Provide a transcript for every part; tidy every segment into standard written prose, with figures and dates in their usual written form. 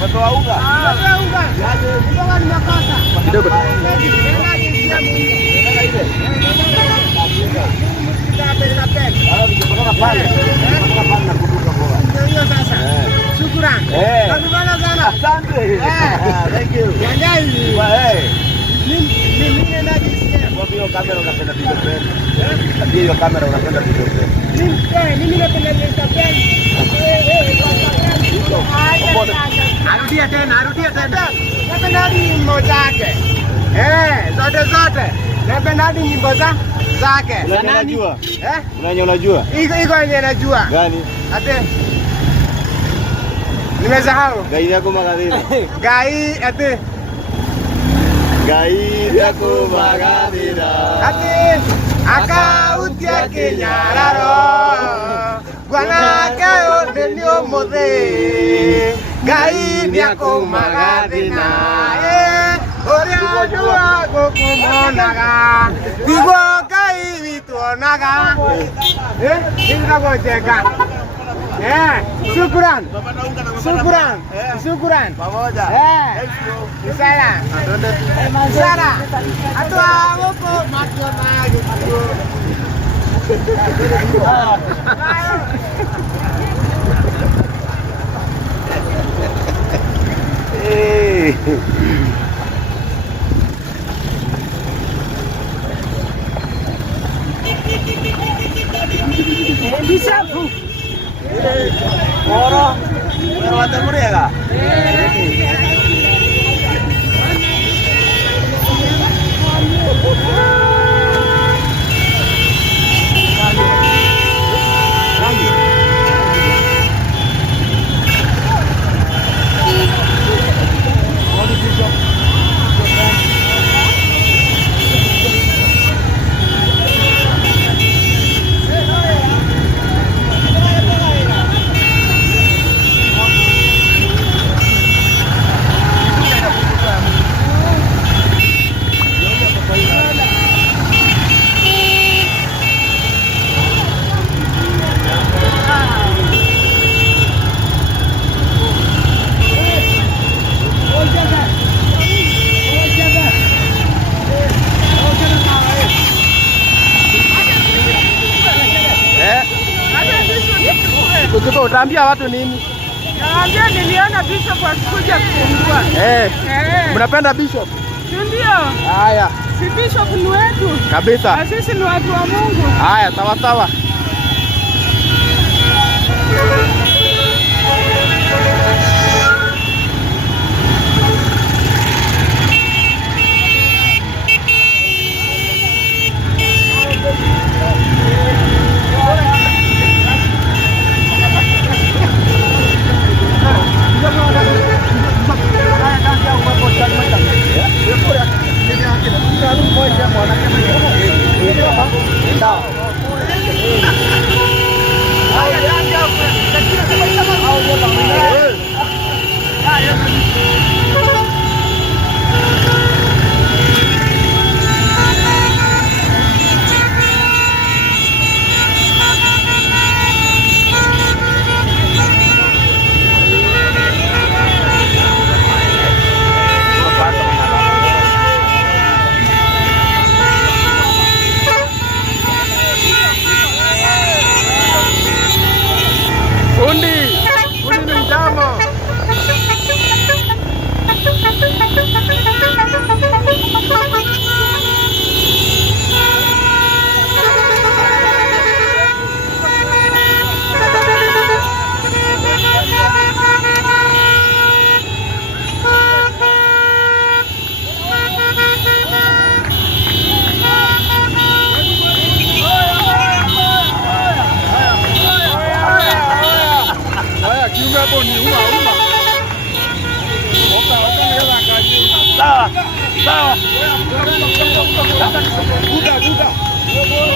Umetoa unga? Umetoa unga. Unga ni makosa. Kidogo tu. Syukuran. Bagaimana sana? Asante. Thank you. Yangai. Mimi ninajikia. Kwa hiyo kamera unapenda video pen. Ndio hiyo kamera unapenda video pen. Mimi napenda video pen. Arudia tena. Napenda nyimbo zake. Zote. Napenda nyimbo zake. Unajua? Unajua? Iko yenye najua. Gani? Ate. Nimesahau. Gai yako magadina. Gai ate. Gai yako magadina. Ate akautia kinyararo. Bwana kayo ndio mothe. Gai yako magadina. Oria jua kukumonaga. Digo gai vituonaga. Nikagocheka. Syukuran. Pamoja. Sana. Sana. Atua woko makiona gitu. Bisa bu. Oro. Lewat temur ya kak? Utaambia watu nini? Naambia niliona Bishop akikuja kufungua. Mnapenda Bishop? Ndio. Haya. Si Bishop ni wetu. Kabisa. Na sisi ni watu wa Mungu. Haya, sawa. Sawa.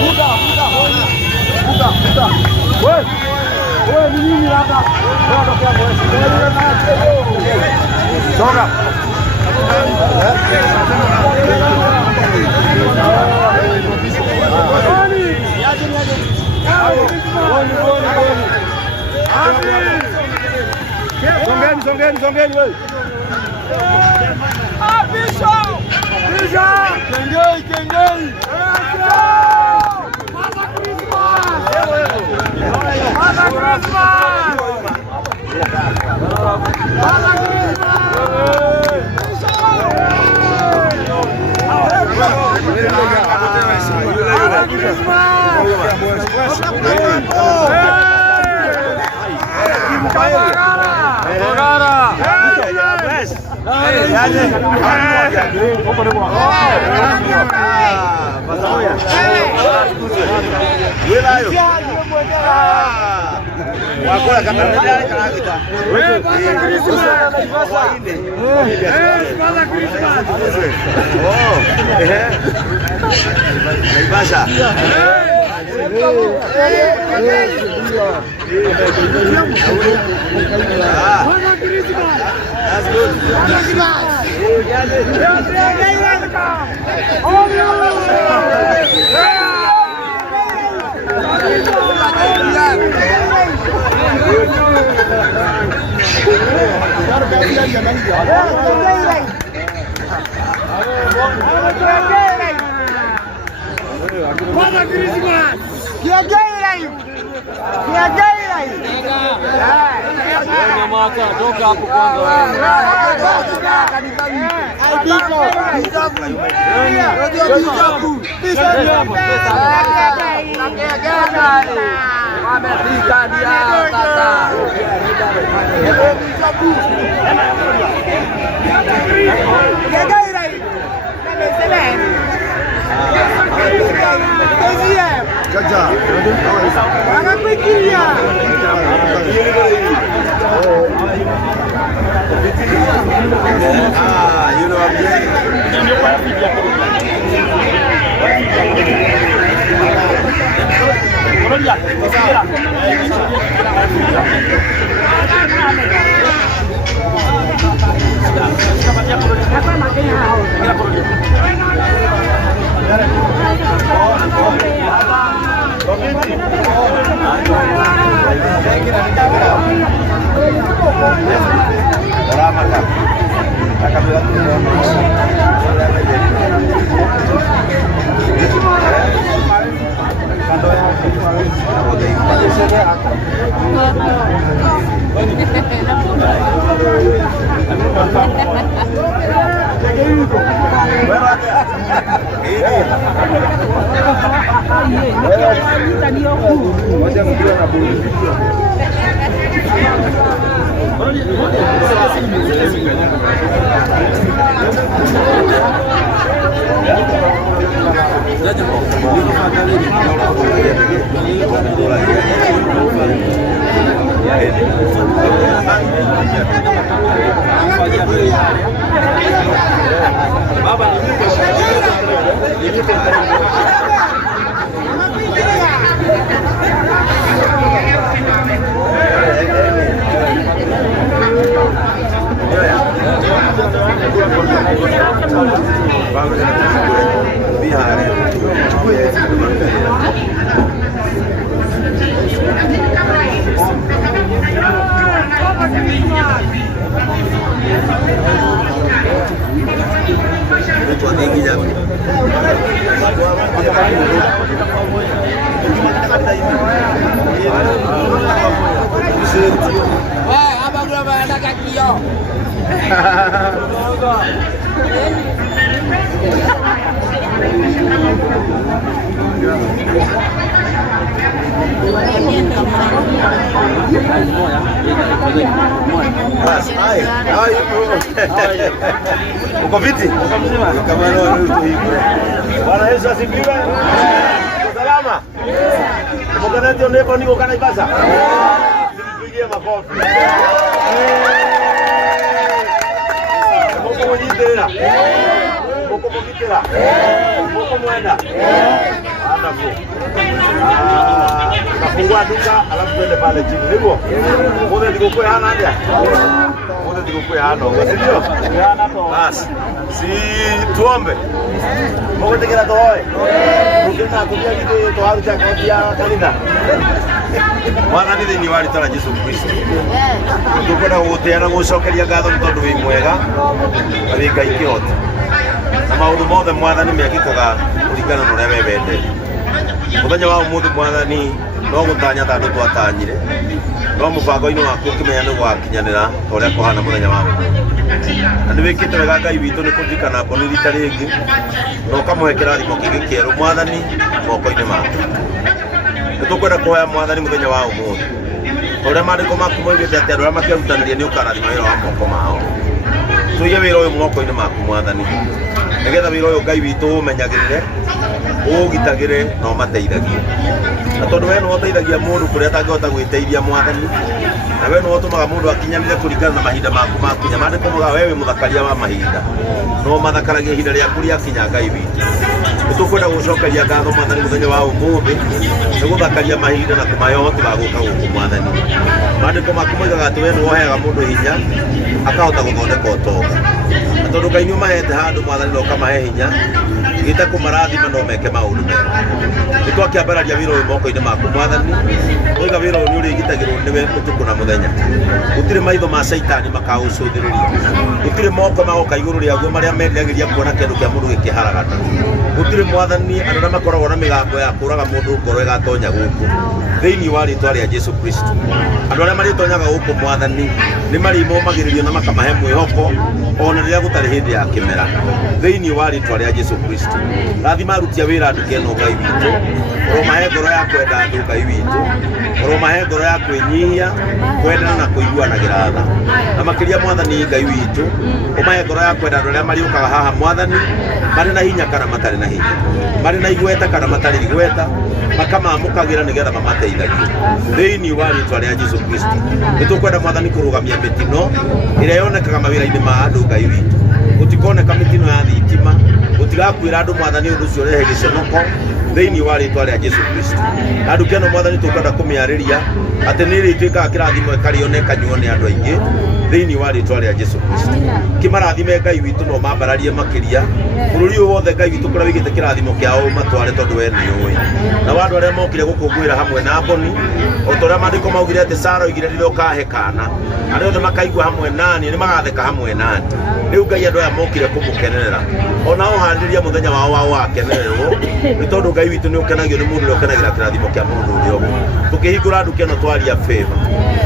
Buka. Wewe ni nini hapa? Songa. Songeni wewe. Kengei. That's good. Toka hapo kwanza. You know I'm uko viti? Kama leo yuko hivyo. Bwana Yesu asifiwe. Salama. Mkanati onepo niko kana ibasa. Nipigie makofi. Moko mjitera. Moko mjitera. Moko mwenda. wonderful. Kafungua duka alafu twende pale chini. Hivyo. Mbona ndikukue hana haja? Mbona ndikukue hana? Ndio. Basi. Si tuombe. Mungu tekera toe. Ukina kuja kitu toharu cha kofia kanisa. Mwana ndiye ni wali tara Yesu Kristo. Tukona guteana gucokeria ngatho ni tondu wi mwega. Abika ikiota. Na maundu mothe mwathani mekikaga kuringana na uria we wendete. Muthenya wa umuthi mwathani no gutanya tandu twatanyire. No mubango-ini waku ukimenya ni gwakinyanira uria kuhana muthenya wa umuthi. Na niwikite wega Ngai witu ni kuthikana mboni rita ringi. No kamuhe kirathimo kingi kieru mwathani moko-ini make. Nitukwenda kuhoya mwathani muthenya wa umuthi. Uria mandiko maku moigite ati andu aria makiarutanirie ni ukarathima wira wa moko mao. Tuige wira uyu moko-ini maku mwathani. Nigetha wira uyu Ngai witu umenyagirire, ugitagire na umateithagie. Na tondu we no uteithagia mundu kuria atangihota gwiteithia mwathani. Na we no utumaga mundu akinyanire kuringana na mahinda maku makinya. Mandiko moga wewe muthakaria wa mahinda. No mathakaragia ihinda riaku riakinya Ngai witu. Nitukwenda gucokeria ngatho mwathani muthenya wa umuthi ni guthakaria mahinda na kumahe uhoti wa guka guku mwathani. Mandiko maku moigaga ati we no woheaga mundu hinya akahota guthondeka utonga. Na tondu Ngai ni umahete handu mwathani no kamahe hinya gite kumarathima no meke maundu mega. Nitwakiambararia wira uyu moko-ini maku mwathani. Oiga wira uyu ni urigitagirwo niwe utuku na muthenya. Gutire maitho ma Saitani makaucuthiriria. Gutire moko magoka iguru riaguo maria meriragiria kuona kindu kia mundu gikiharagana. Gutire mwathani andu aria makoragwo na migambo ya kuraga mundu ngoro igatonya guku thiini wa ritwa ria Yesu Kristo. Andu aria maritonyaga guku mwathani ni marimomagiririo na makamahe mwihoko ona riria gutari hindi ya kimera thiini wa ritwa ria Yesu Kristo. Rathima arutia wira nduke no Ngai witu. Uromahe ngoro ya kwenda andu Ngai witu. Uromahe ngoro ya kwinyihia kwendana na kuiguanagira tha. Na makiria mwathani Ngai witu umahe ngoro ya kwenda andu aria mariukaga haha mwathani mari na hinya kana matari na hinya, mari na igweta kana matari igweta, makamamukagira nigetha mamateithagie thiini wa ritwa ria Yesu Kristo. Nitukwenda mwathani kurugamia mitino iria yonekaga mawira-ini ma andu Ngai witu. Gutikoneka mitino ya thitima, gutigakwira andu mwathani undu ucio urehe giconoko thiini wa ritwa ria Yesu Kristo. Andu keno mwathani tukwenda kumiariria ati ni ritwikaga kirathimo ikarione kanyuo ni andu aingi thiini wa ritwa ria Yesu Kristo. Kimarathime Ngai witu no mambararie makiria bururi uyu wothe Ngai witu kuria wigite kirathimo kiao matware tondu we ni uwi. Na wandu aria mokire gukungwira hamwe na Mboni otoria mandiko maugire ati Sara igire riro kahe kana aria othe makaigua hamwe nani ni magatheka hamwe nani. Riu Ngai andu aya mokire kumukenerera ona uhandiria muthenya wao wa wakenererwo ni tondu Ngai witu ni ukenagio ni mundu uria ukenagira kirathimo kia mundu uria ungi. Tukihingura nduke ino twaria favor,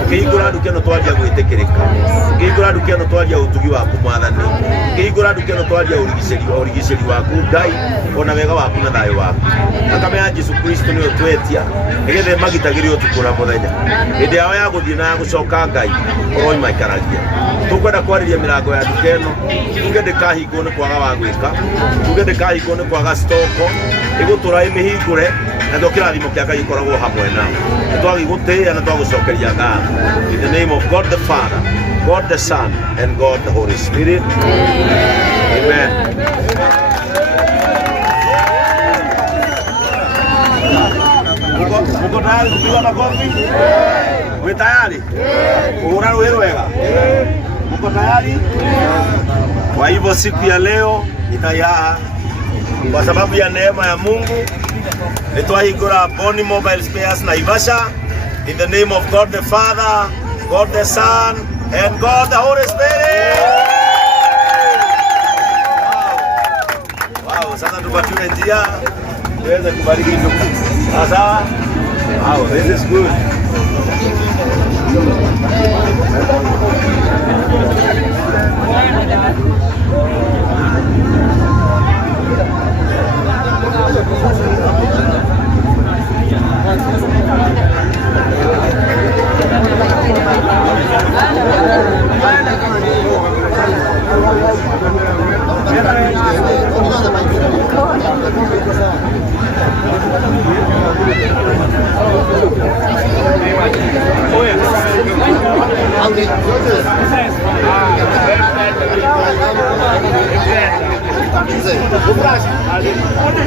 tukihingura nduke ino twaria gwitikirika, tukihingura nduke ino twaria utugi waku mwathani, tukihingura nduke ino twaria urigiceri waku Ngai ona wega waku na thayo waku. Thakame ya Yesu Kristo ni utwetia nigetha magitagirio tukura muthenya hindi yao ya guthii na ya gucoka Ngai oroi maikaragia. Tukwenda kwariria mirango ya nduke ino tuge ndikahingwo ni kwaga wa gwika, tuge ndikahingwo ni kwaga stoko igutura imihingure na ndo kirathimo kia Ngai ikoragwo hamwe nao. Nitwagigutia na twagucokeria ngatho in the name of God the Father, God the Son and God the Holy Spirit. Amen. Muko tayari kupiga makofi? Mwe tayari? Kuhura ruhero wega? Muko tayari? Kwa hivyo siku ya leo itayaha kwa sababu ya neema ya Mungu nitwahingura Mboni Mobile Spares Naivasha in the name of God the Father, God the Son and God the Holy Spirit. Wow, sasa tupatiwe njia tuweze kubariki duka. Sawa? Wow, this is good. Mzee, ufurashi. Wote.